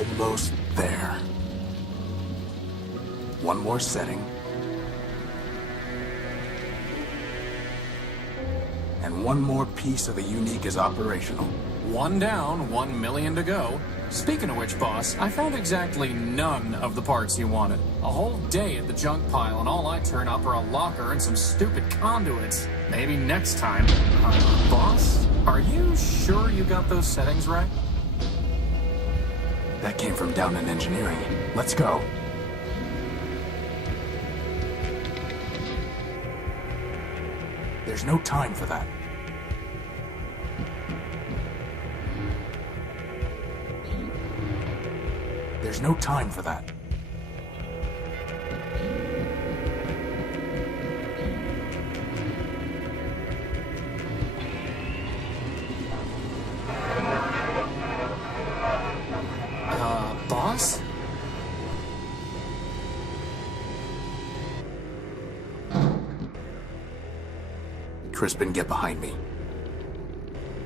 Almost there. One more setting. And one more piece of the unique is operational. One down, 1 million to go. Speaking of which, boss, I found exactly none of the parts you wanted. A whole day at the junk pile, and all I turn up are a locker and some stupid conduits. Maybe next time. Boss, are you sure you got those settings right? That came from down in engineering. Let's go. There's no time for that. There's no time for that. Boss? Crispin, get behind me.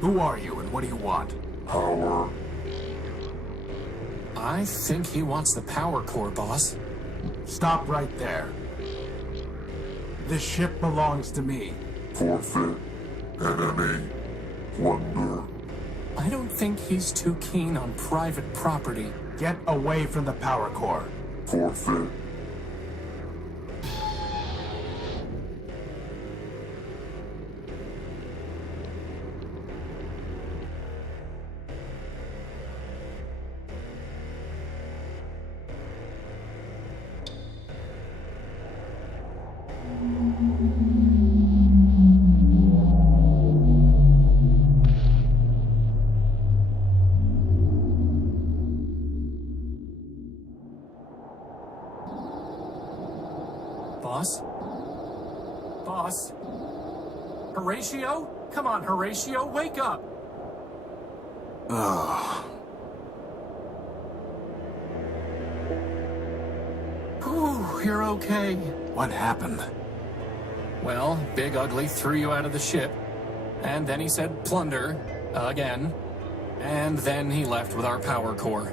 Who are you and what do you want? Power. I think he wants the power core, boss. Stop right there. This ship belongs to me. Forfeit. Enemy. Plunder. I don't think he's too keen on private property. Get away from the power core. Forfeit. Boss? Boss? Horatio? Come on, Horatio, wake up! Ugh. Whew, you're okay. What happened? Well, Big Ugly threw you out of the ship. And then he said plunder. Again. And then he left with our power core.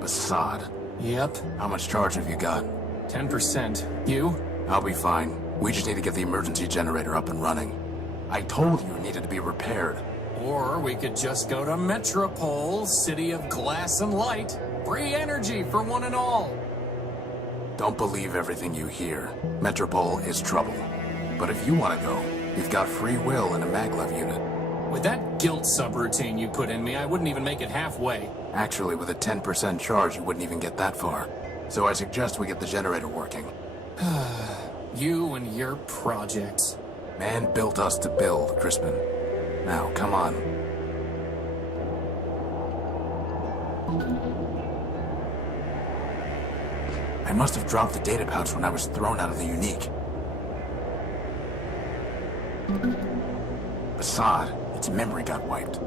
Assad. Yep. How much charge have you got? 10%. You? I'll be fine. We just need to get the emergency generator up and running. I told you it needed to be repaired. Or we could just go to Metropole, city of glass and light. Free energy for one and all. Don't believe everything you hear. Metropole is trouble. But if you want to go, you've got free will in a maglev unit. With that guilt subroutine you put in me, I wouldn't even make it halfway. Actually, with a 10% charge, you wouldn't even get that far. So I suggest we get the generator working. You and your projects. Man built us to build, Crispin. Now, come on. I must have dropped the data pouch when I was thrown out of the unique. Assad, its memory got wiped.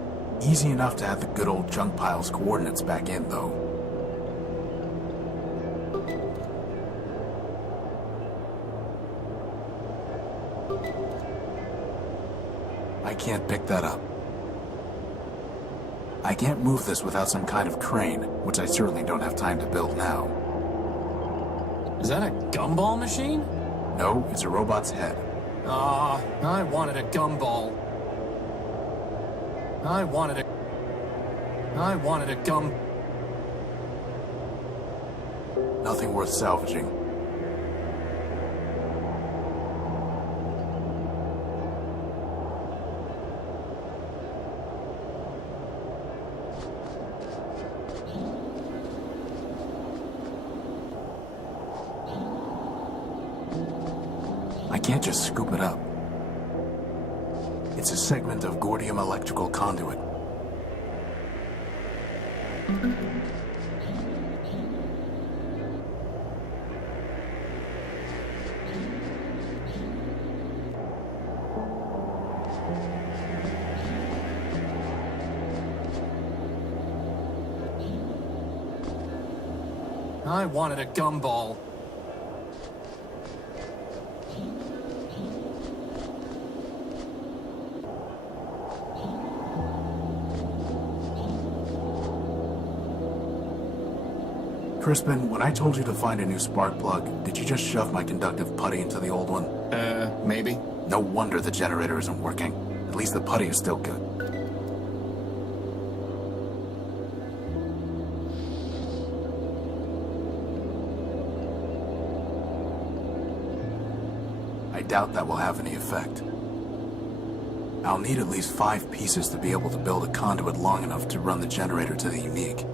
Easy enough to have the good old junk pile's coordinates back in, though. I can't pick that up. I can't move this without some kind of crane, which I certainly don't have time to build now. Is that a gumball machine? No, it's a robot's head. I wanted a gumball. I wanted a gum... Nothing worth salvaging. I can't just scoop it up. It's a segment of Gordium electrical conduit. I wanted a gumball. Crispin, when I told you to find a new spark plug, did you just shove my conductive putty into the old one? Maybe. No wonder the generator isn't working. At least the putty is still good. I doubt that will have any effect. I'll need at least 5 pieces to be able to build a conduit long enough to run the generator to the unique.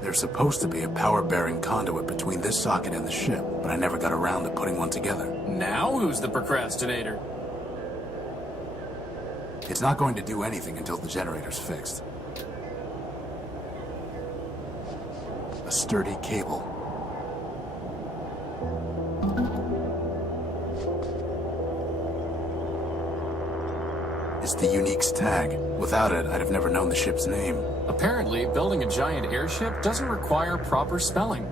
There's supposed to be a power-bearing conduit between this socket and the ship, but I never got around to putting one together. Now who's the procrastinator? It's not going to do anything until the generator's fixed. A sturdy cable. It's the Unique's tag. Without it, I'd have never known the ship's name. Apparently, building a giant airship doesn't require proper spelling.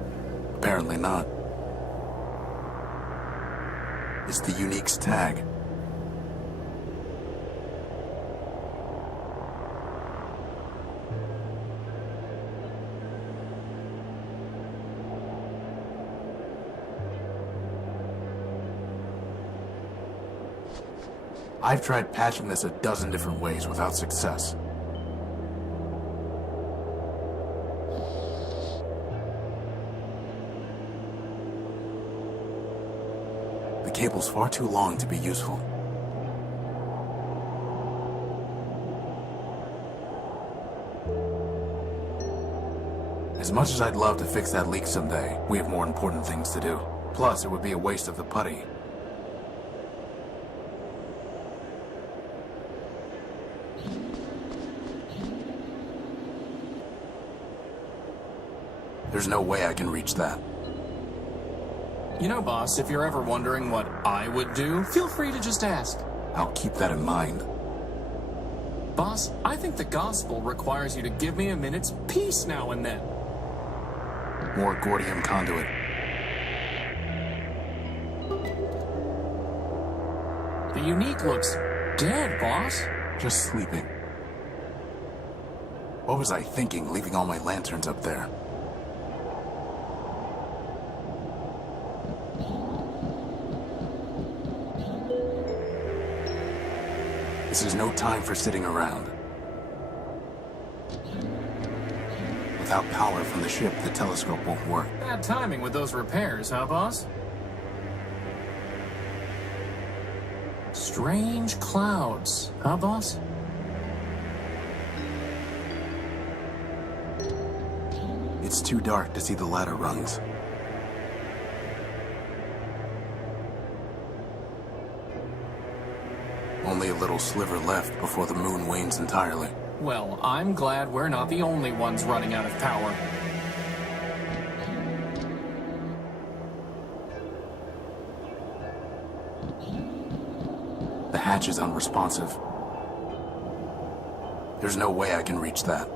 Apparently not. It's the Unique's tag. I've tried patching this a dozen different ways without success. The cable's far too long to be useful. As much as I'd love to fix that leak someday, we have more important things to do. Plus, it would be a waste of the putty. There's no way I can reach that. You know, boss, if you're ever wondering what I would do, feel free to just ask. I'll keep that in mind. Boss, I think the gospel requires you to give me a minute's peace now and then. More Gordium conduit. The Unique looks dead, boss. Just sleeping. What was I thinking, leaving all my lanterns up there? This is no time for sitting around. Without power from the ship, the telescope won't work. Bad timing with those repairs, huh, boss? Strange clouds, huh, boss? It's too dark to see the ladder rungs. Only a little sliver left before the moon wanes entirely. Well, I'm glad we're not the only ones running out of power. The hatch is unresponsive. There's no way I can reach that.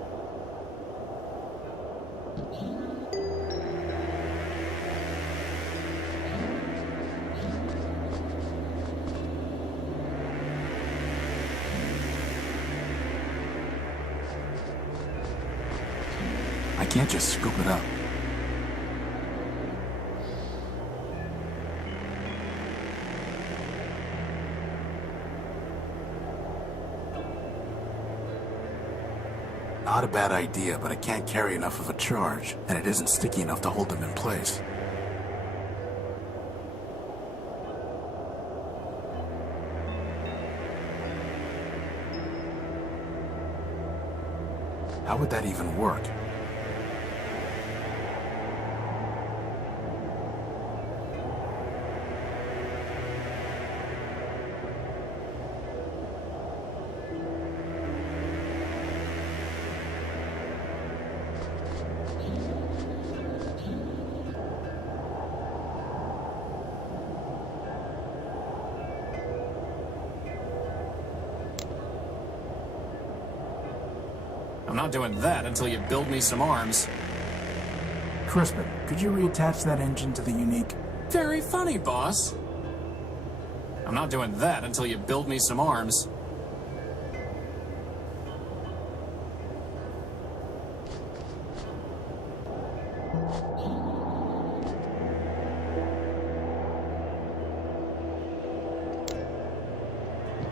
I can't just scoop it up. Not a bad idea, but I can't carry enough of a charge, and it isn't sticky enough to hold them in place. How would that even work? I'm not doing that until you build me some arms. Crispin, could you reattach that engine to the Unique? Very funny, boss. I'm not doing that until you build me some arms.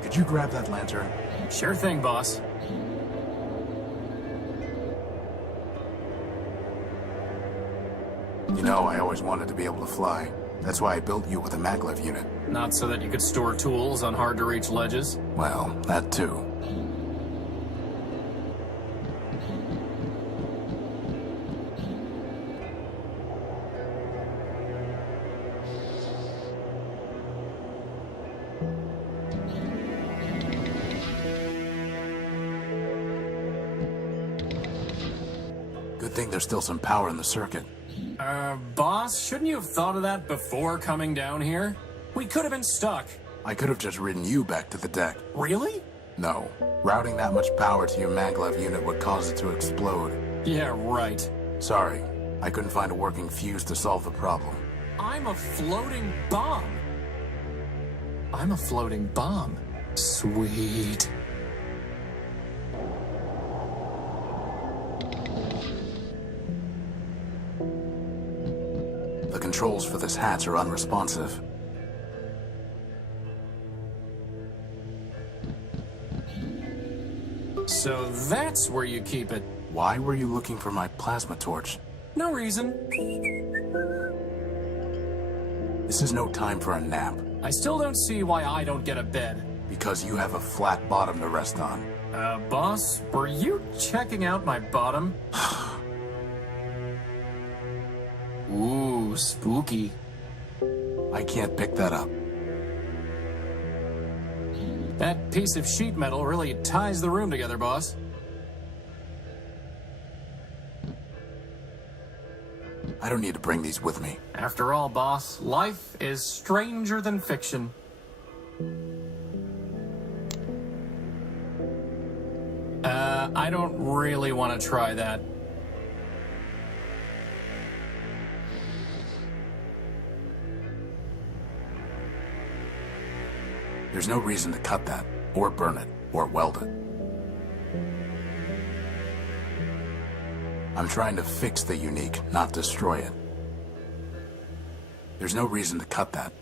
Could you grab that lantern? Sure thing, boss. You know, I always wanted to be able to fly. That's why I built you with a maglev unit. Not so that you could store tools on hard-to-reach ledges? Well, that too. Good thing there's still some power in the circuit. Boss, shouldn't you have thought of that before coming down here? We could have been stuck. I could have just ridden you back to the deck. Really? No. Routing that much power to your maglev unit would cause it to explode. Yeah, right. Sorry. I couldn't find a working fuse to solve the problem. I'm a floating bomb. I'm a floating bomb. Sweet. The controls for this hatch are unresponsive. So that's where you keep it. Why were you looking for my plasma torch? No reason. This is no time for a nap, I still don't see why I don't get a bed. because you have a flat bottom to rest on. Boss, were you checking out my bottom? Ooh, spooky. I can't pick that up. That piece of sheet metal really ties the room together, boss. I don't need to bring these with me. After all, boss, life is stranger than fiction. I don't really want to try that. There's no reason to cut that, or burn it, or weld it. I'm trying to fix the unique, not destroy it. There's no reason to cut that.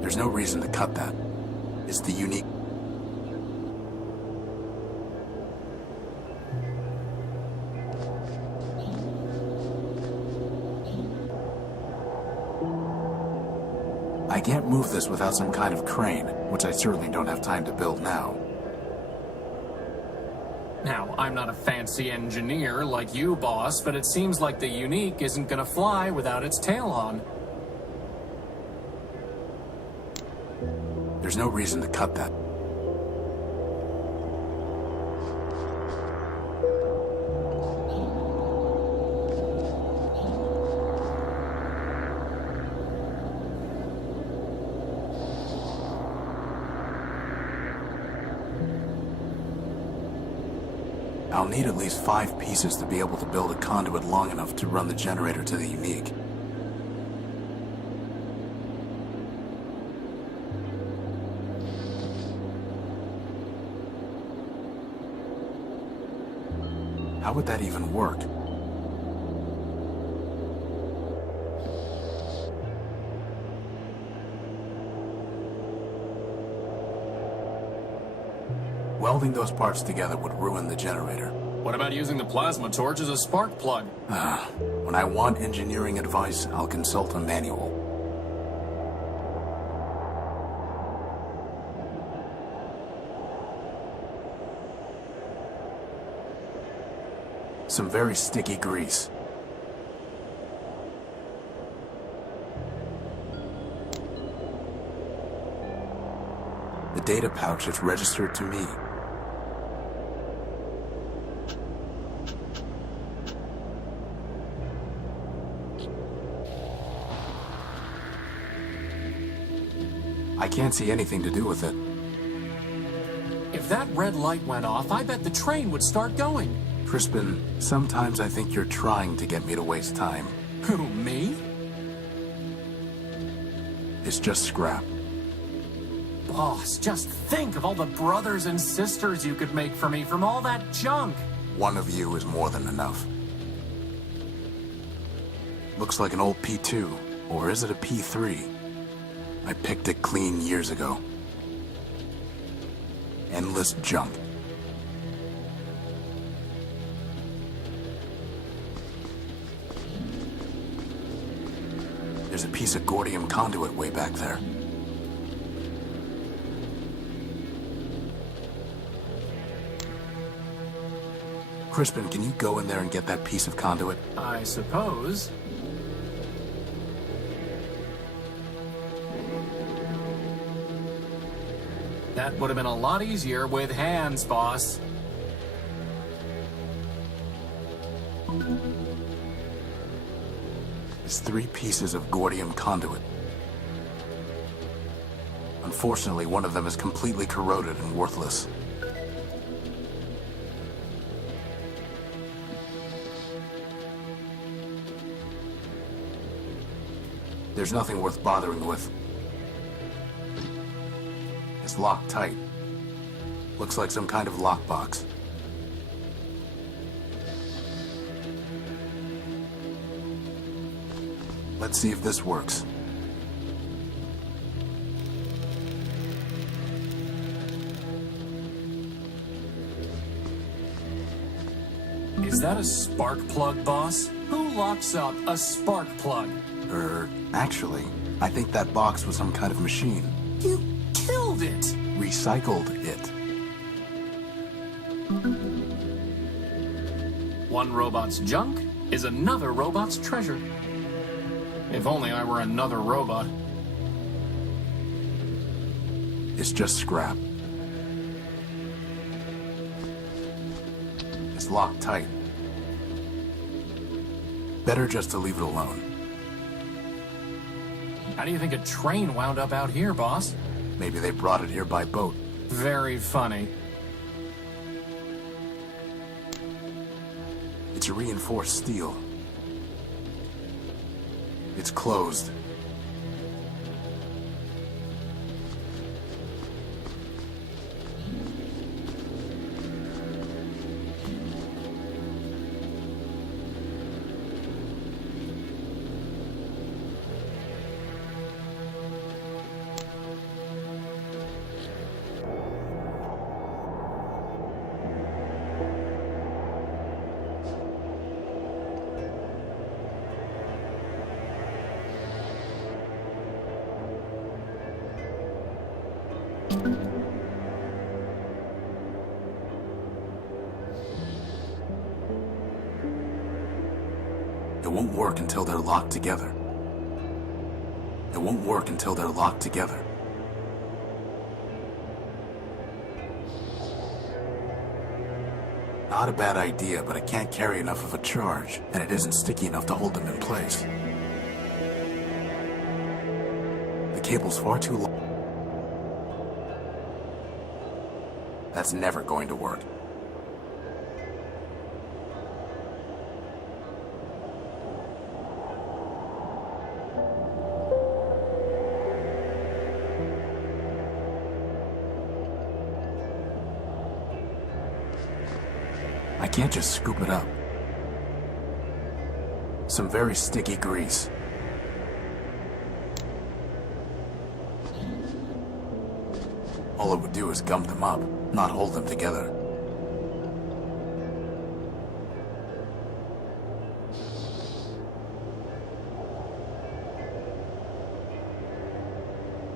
There's no reason to cut that. It's the unique. I can't move this without some kind of crane, which I certainly don't have time to build now. Now, I'm not a fancy engineer like you, boss, but it seems like the unique isn't gonna fly without its tail on. There's no reason to cut that. I'll need at least 5 pieces to be able to build a conduit long enough to run the generator to the unique. How would that even work? Welding those parts together would ruin the generator. What about using the plasma torch as a spark plug? When I want engineering advice, I'll consult a manual. Some very sticky grease. The data pouch is registered to me. I can't see anything to do with it. If that red light went off, I bet the train would start going. Crispin, sometimes I think you're trying to get me to waste time. Who, me? It's just scrap. Boss, just think of all the brothers and sisters you could make for me from all that junk. One of you is more than enough. Looks like an old P2, or is it a P3? I picked it clean years ago. Endless junk. There's a piece of gordium conduit way back there. Crispin, can you go in there and get that piece of conduit? I suppose. That would have been a lot easier with hands, boss. There's 3 pieces of gordium conduit. Unfortunately, one of them is completely corroded and worthless. There's nothing worth bothering with. It's locked tight. Looks like some kind of lockbox. Let's see if this works. Is that a spark plug, boss? Who locks up a spark plug? Actually, I think that box was some kind of machine. You killed it! Recycled it. One robot's junk is another robot's treasure. If only I were another robot. It's just scrap. It's locked tight. Better just to leave it alone. How do you think a train wound up out here, boss? Maybe they brought it here by boat. Very funny. It's reinforced steel. It's closed. It won't work until they're locked together. It won't work until they're locked together. Not a bad idea, but it can't carry enough of a charge, and it isn't sticky enough to hold them in place. The cable's far too long. That's never going to work. I can't just scoop it up. Some very sticky grease. All it would do is gum them up, not hold them together.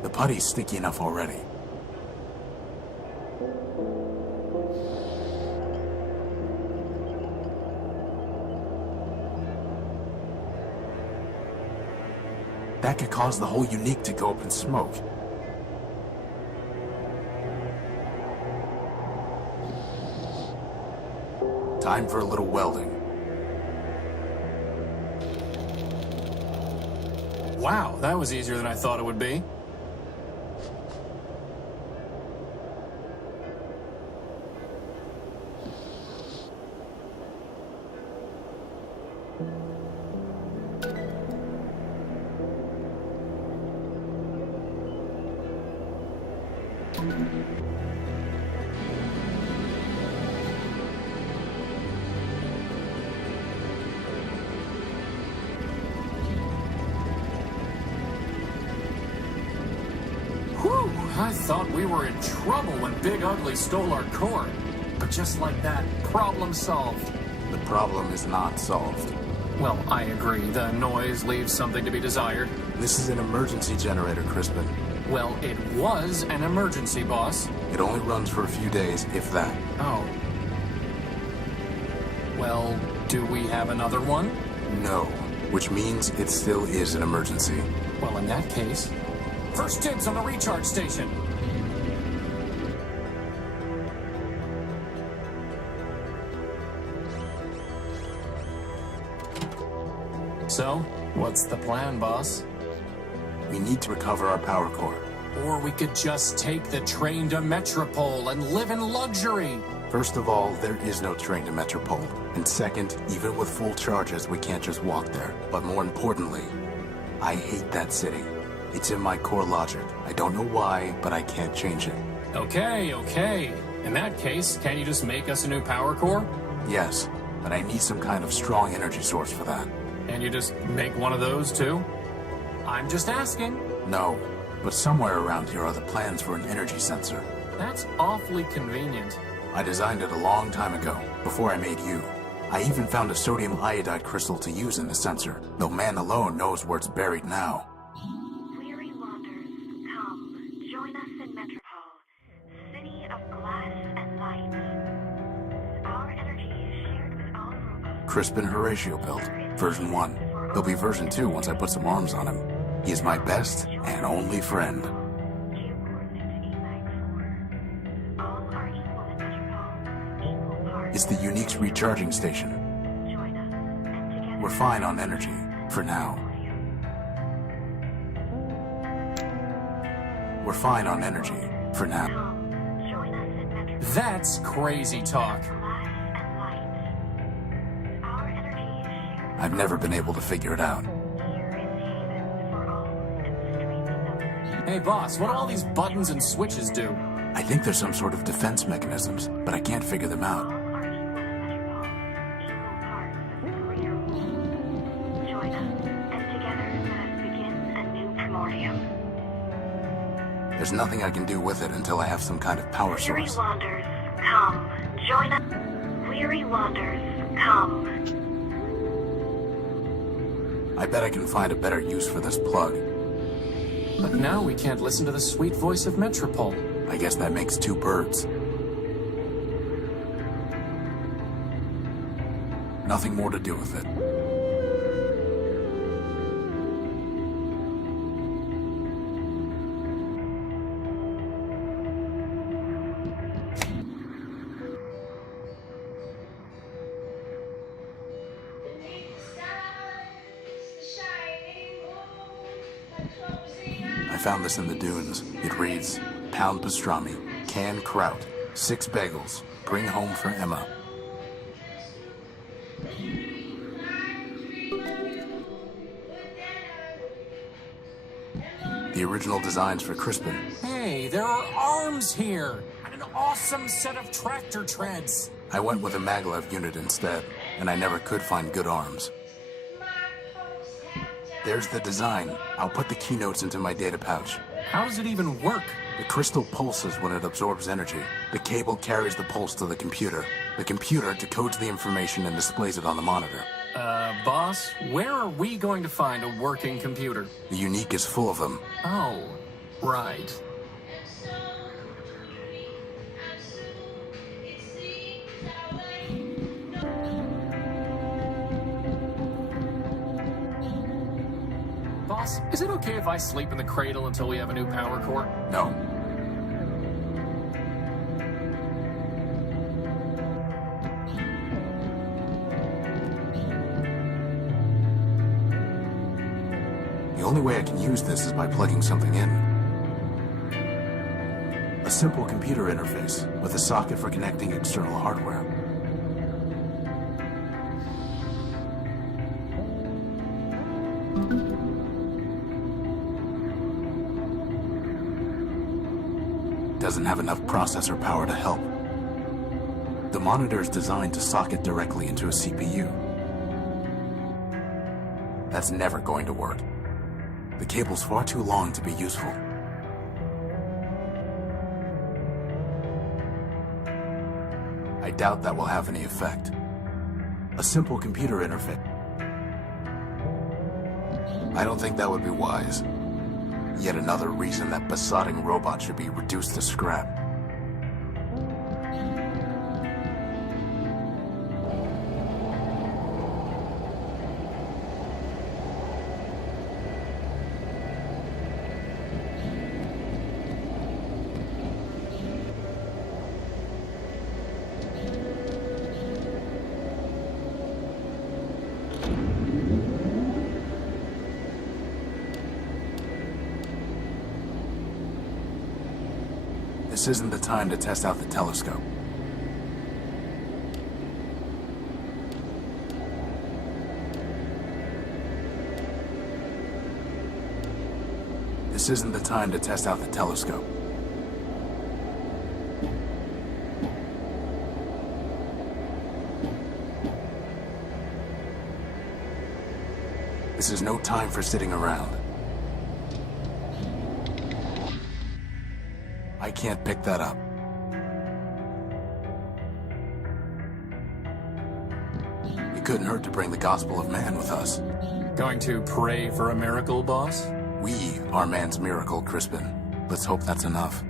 The putty's sticky enough already. That could cause the whole unique to go up in smoke. Time for a little welding. Wow, that was easier than I thought it would be. Whew, I thought we were in trouble when Big Ugly stole our core. But just like that, problem solved. The problem is not solved. Well, I agree. The noise leaves something to be desired. This is an emergency generator, Crispin. Well, it was an emergency, boss. It only runs for a few days, if that. Oh. Well, do we have another one? No, which means it still is an emergency. Well, in that case, first dibs on the recharge station. So, what's the plan, boss? We need to recover our power core. Or we could just take the train to Metropole and live in luxury. First of all, there is no train to Metropole. And second, even with full charges, we can't just walk there. But more importantly, I hate that city. It's in my core logic. I don't know why, but I can't change it. Okay. In that case, can you just make us a new power core? Yes, but I need some kind of strong energy source for that. And you just make one of those too? I'm just asking. No, but somewhere around here are the plans for an energy sensor. That's awfully convenient. I designed it a long time ago, before I made you. I even found a sodium iodide crystal to use in the sensor, though man alone knows where it's buried now. Weary wanderers, come, join us in Metropole, city of glass and light. Our energy is shared with all robots. Crispin Horatio built, version 1. There'll be version 2 once I put some arms on him. He is my best and only friend. All are equal in Metropole, equal parts. It's the Unique's recharging station. Join us, and together We're fine on energy, for now. We're fine on energy, for now. come, join us in Metropole. That's crazy talk. Glass and light. Our energy is shared. I've never been able to figure it out. Here is haven for all and streaming numbers. Hey, boss, what do all these buttons and switches do? I think there's some sort of defense mechanisms, but I can't figure them All out. are equal in Metropole, equal parts of the greater whole. Join us, and together let us begin a new Primordia. There's nothing I can do with it until I have some kind of power Weary source. wanderers, come, join us. Weary wanderers, come. I bet I can find a better use for this plug. But now we can't listen to the sweet voice of Metropole. I guess that makes 2 birds. Nothing more to do with it. I found this in the dunes. It reads, pound pastrami, canned kraut, 6 bagels, bring home for Emma. The original designs for Crispin. Hey, there are arms here! And an awesome set of tractor treads! I went with a maglev unit instead, and I never could find good arms. There's the design. I'll put the keynotes into my data pouch. How does it even work? The crystal pulses when it absorbs energy. The cable carries the pulse to the computer. The computer decodes the information and displays it on the monitor. Boss, where are we going to find a working computer? The Unique is full of them. Oh, right. Boss, is it okay if I sleep in the cradle until we have a new power core? No. The only way I can use this is by plugging something in. A simple computer interface with a socket for connecting external hardware. doesn't have enough processor power to help. The monitor is designed to socket directly into a CPU. That's never going to work. The cable's far too long to be useful. I doubt that will have any effect. A simple computer interface. I don't think that would be wise. Yet another reason that besotting robots should be reduced to scrap. This isn't the time to test out the telescope. This isn't the time to test out the telescope. This is no time for sitting around. I can't pick that up. It couldn't hurt to bring the gospel of man with us. Going to pray for a miracle, boss? We are man's miracle, Crispin. Let's hope that's enough.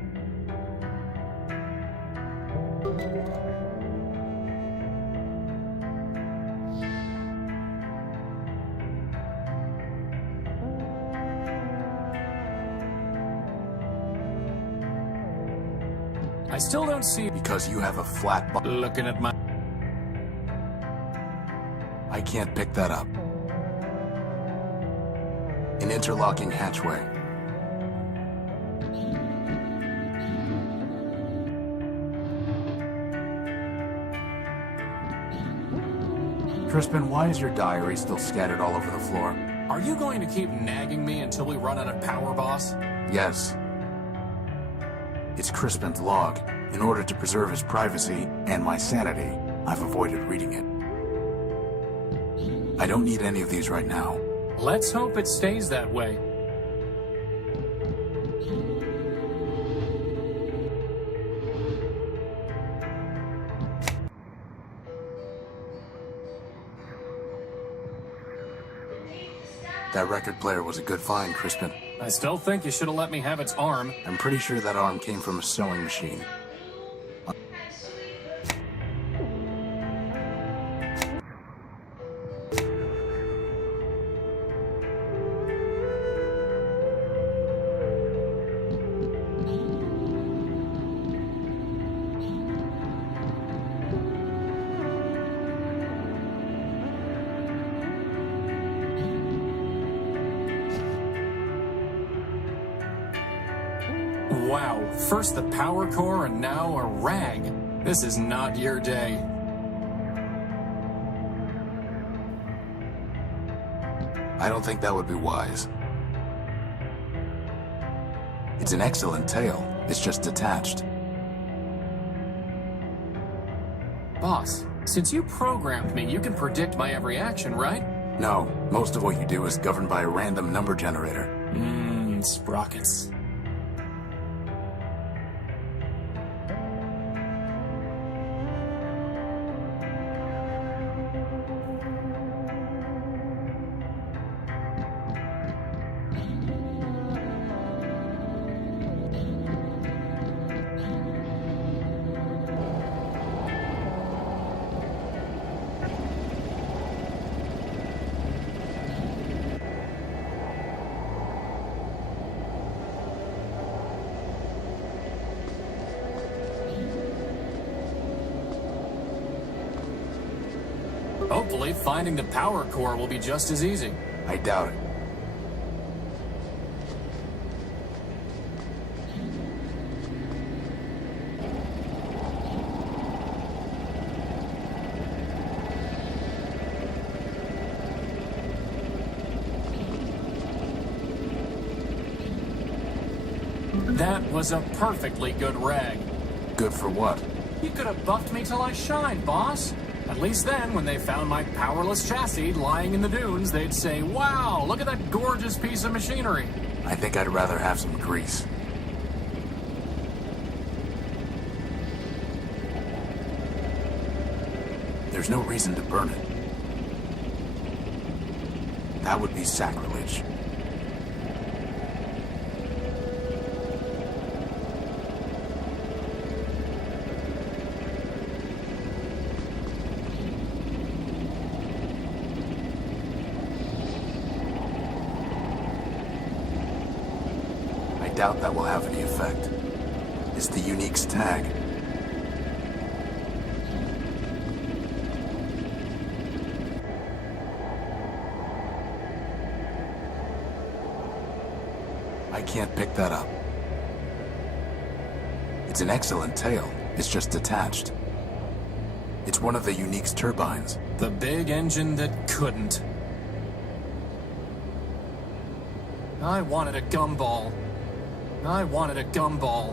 I still don't see... Because you have a flat Looking at my... I can't pick that up. An interlocking hatchway. Crispin, why is your diary still scattered all over the floor? Are you going to keep nagging me until we run out of power, boss? Yes. It's Crispin's log. In order to preserve his privacy and my sanity, I've avoided reading it. I don't need any of these right now. Let's hope it stays that way. That record player was a good find, Crispin. I still think you should have let me have its arm. I'm pretty sure that arm came from a sewing machine. Wow, first the power core and now a rag. This is not your day. I don't think that would be wise. It's an excellent tail. It's just detached. Boss, since you programmed me, you can predict my every action, right? No, most of what you do is governed by a random number generator. Sprockets. Hopefully, finding the power core will be just as easy. I doubt it. That was a perfectly good rag. Good for what? You could have buffed me till I shined, boss. At least then, when they found my powerless chassis lying in the dunes, they'd say, "Wow, look at that gorgeous piece of machinery." I think I'd rather have some grease. There's no reason to burn it. That would be sacrilege. I doubt that will have any effect. It's the Unique's tag. I can't pick that up. It's an excellent tail. It's just detached. It's one of the Unique's turbines. The big engine that couldn't. I wanted a gumball. I wanted a gumball.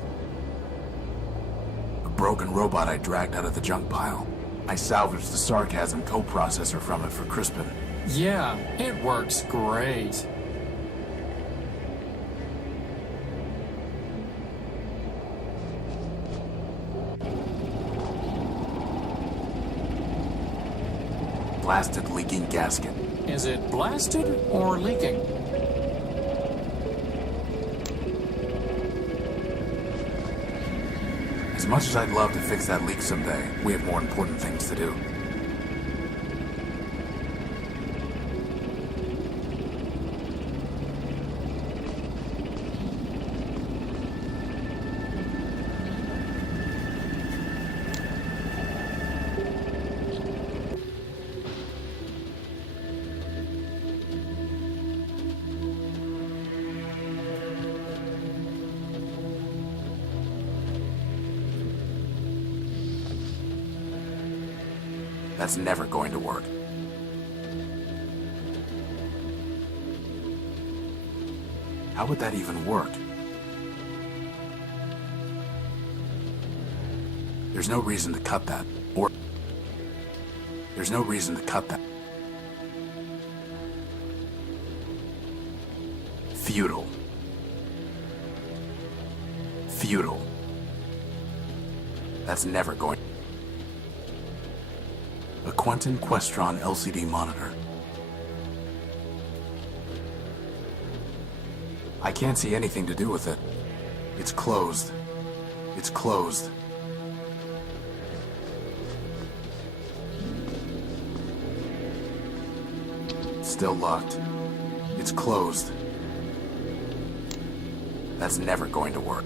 A broken robot I dragged out of the junk pile. I salvaged the sarcasm coprocessor from it for Crispin. Yeah, it works great. Blasted leaking gasket. Is it blasted or leaking? As much as I'd love to fix that leak someday, we have more important things to do. That's never going to work. How would that even work? There's no reason to cut that. Or there's no reason to cut that. Futile. Futile. That's never going. A Quentin Questron LCD monitor. I can't see anything to do with it. It's closed. It's closed. Still locked. It's closed. That's never going to work.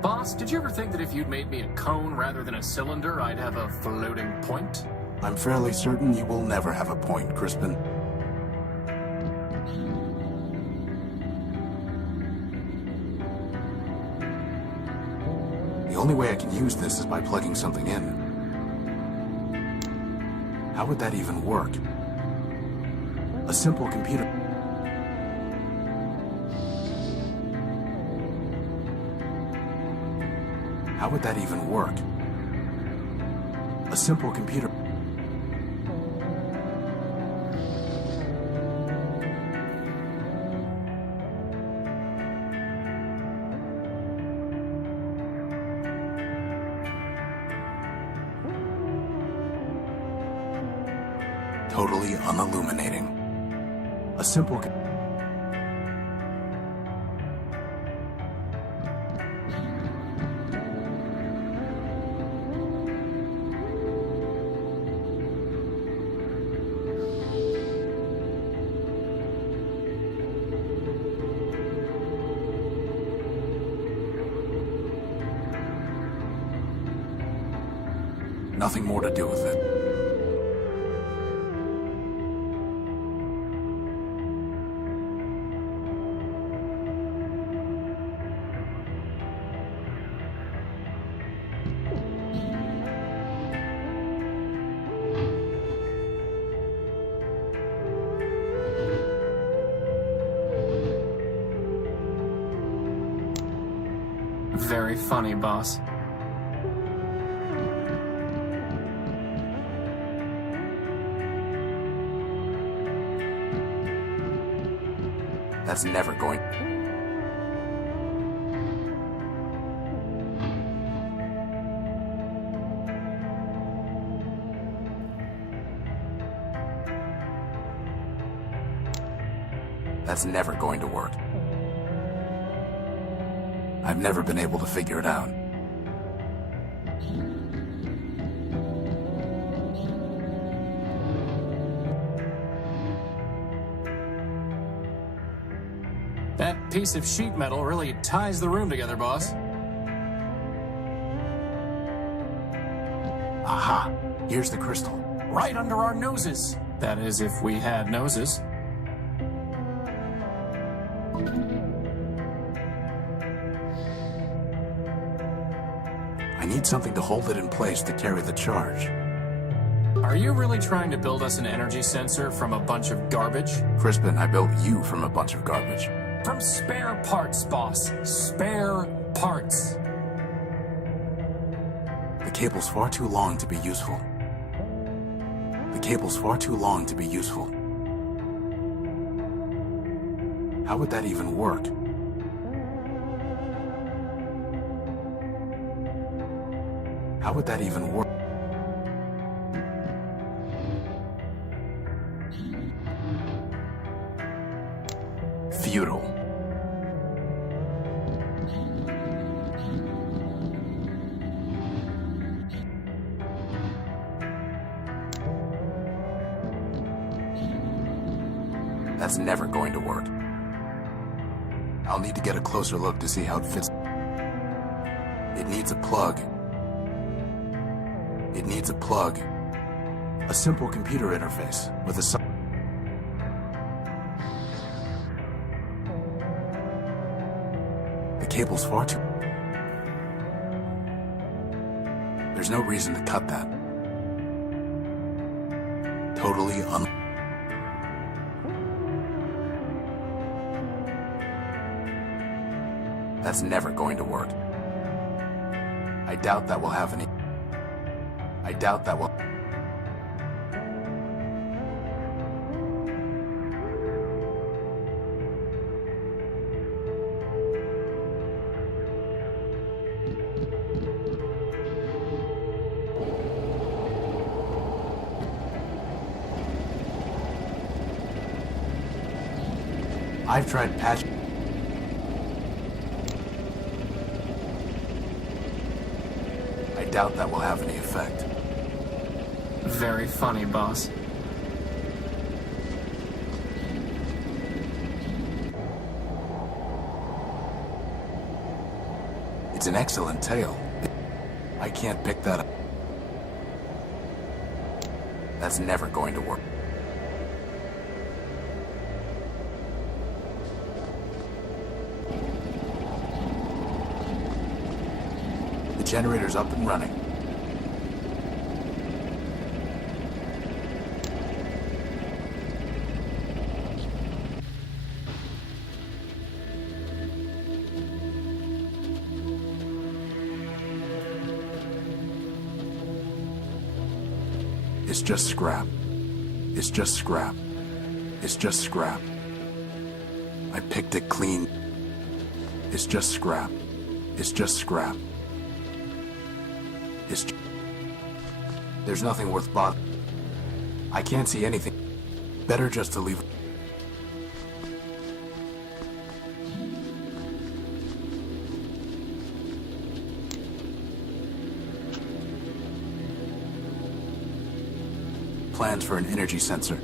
Boss, did you ever think that if you'd made me a cone rather than a cylinder, I'd have a floating point? I'm fairly certain you will never have a point, Crispin. The only way I can use this is by plugging something in. How would that even work? A simple computer. How would that even work? A simple computer. Totally unilluminating. A simple. nothing more to do with it. Very funny, boss. That's never going... That's never going to work. I've never been able to figure it out. That piece of sheet metal really ties the room together, boss. Aha! Here's the crystal. Right under our noses. That is, if we had noses. I need something to hold it in place to carry the charge. Are you really trying to build us an energy sensor from a bunch of garbage? Crispin, I built you from a bunch of garbage. From spare parts, boss. Spare parts. The cable's far too long to be useful. The cable's far too long to be useful. How would that even work? How would that even work? Futile. That's never going to work. I'll need to get a closer look to see how it fits. It needs a plug. It needs a plug. A simple computer interface with a... The cable's far too... There's no reason to cut that. Totally un... That's never going to work. I doubt that will have any... I doubt that will... I've tried patching... I doubt that will have any effect. Very funny, boss. It's an excellent tale. I can't pick that up. That's never going to work. The generator's up and running. It's just scrap. It's just scrap. It's just scrap. I picked it clean. It's just scrap. It's just scrap. There's nothing worth bothering. I can't see anything. Better just to leave it. Plans for an energy sensor.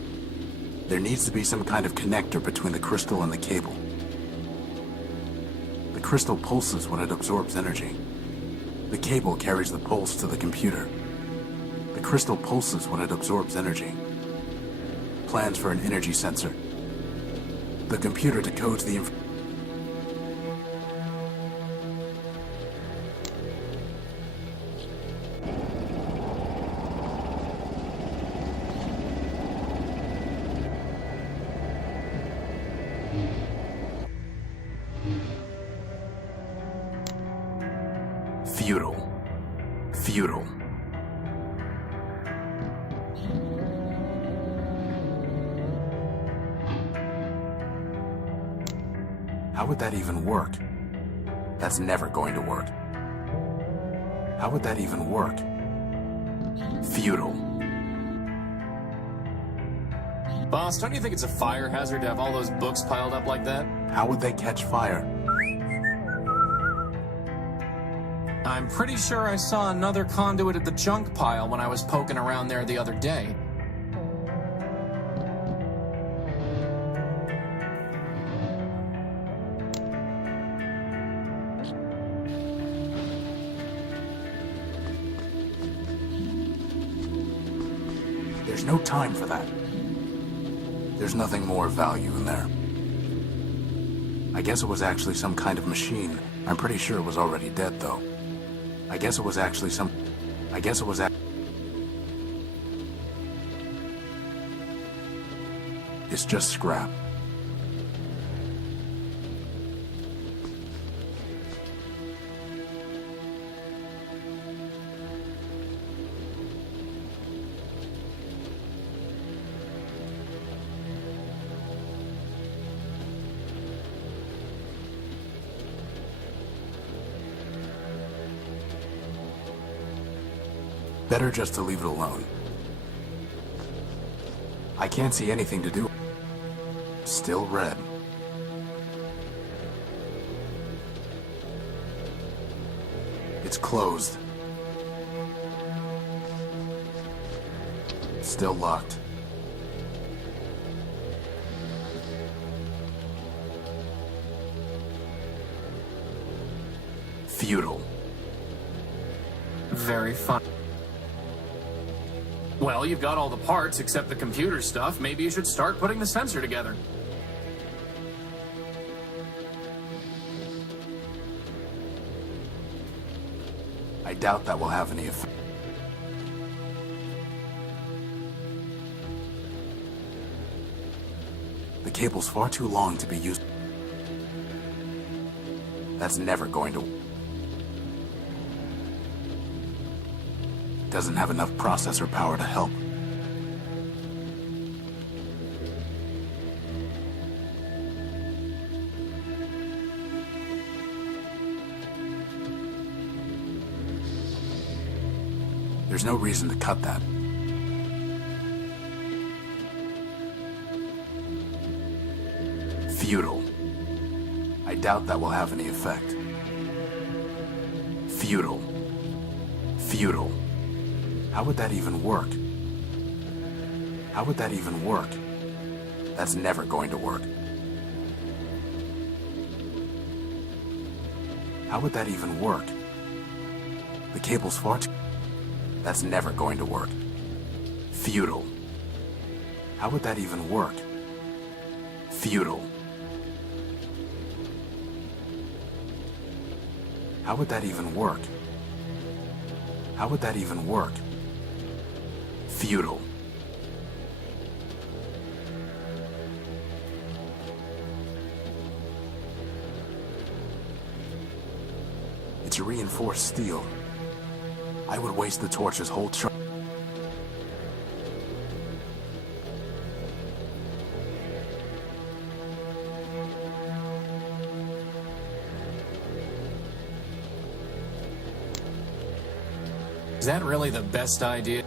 There needs to be some kind of connector between the crystal and the cable. The crystal pulses when it absorbs energy. The cable carries the pulse to the computer. The crystal pulses when it absorbs energy. Plans for an energy sensor. The computer decodes the information. Futile. Futile. How would that even work? That's never going to work. How would that even work? Futile. Boss, don't you think it's a fire hazard to have all those books piled up like that? How would they catch fire? I'm pretty sure I saw another conduit at the junk pile when I was poking around there the other day. There's no time for that. There's nothing more of value in there. I guess it was actually some kind of machine. I'm pretty sure it was already dead, though. I guess it was actually some... I guess it was It's just scrap. Better just to leave it alone. I can't see anything to do. Still red. It's closed. Still locked. Futile. Very fun. Well, you've got all the parts except the computer stuff. Maybe you should start putting the sensor together. I doubt that will have any effect. The cable's far too long to be used. That's never going to... Doesn't have enough processor power to help. There's no reason to cut that. Futile. I doubt that will have any effect. Futile. Futile. How would that even work? How would that even work? That's never going to work. How would that even work? The cable's far too... That's never going to work. Futile. How would that even work? Futile. How would that even work? How would that even work? Futile. It's reinforced steel. I would waste the torch's whole charge. Is that really the best idea?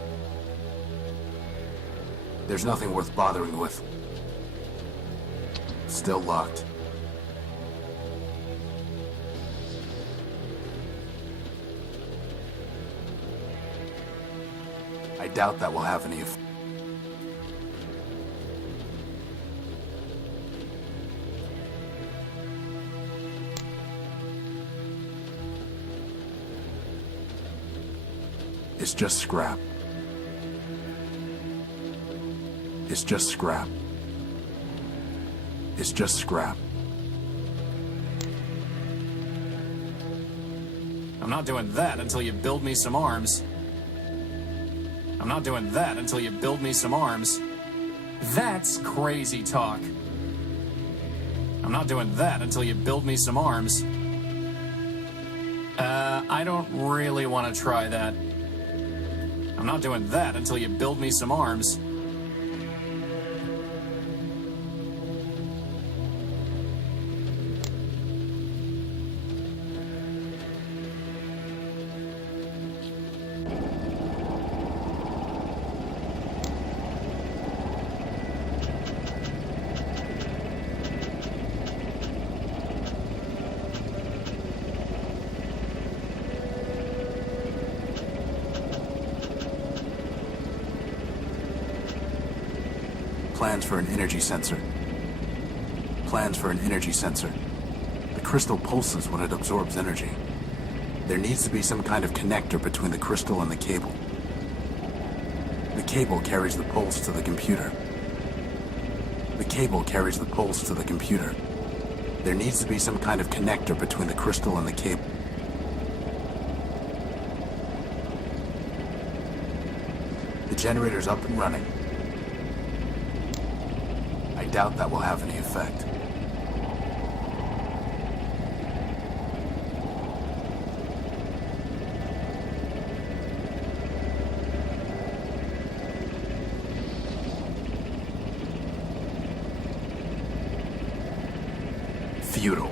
There's nothing worth bothering with. Still locked. I doubt that will have any effect. It's just scrap. It's just scrap. It's just scrap. I'm not doing that until you build me some arms. I'm not doing that until you build me some arms. That's crazy talk. I'm not doing that until you build me some arms. I don't really want to try that. I'm not doing that until you build me some arms. Plans for an energy sensor. Plans for an energy sensor. The crystal pulses when it absorbs energy. There needs to be some kind of connector between the crystal and the cable. The cable carries the pulse to the computer. The cable carries the pulse to the computer. There needs to be some kind of connector between the crystal and the cable. The generator's up and running. I doubt that will have any effect. Futile.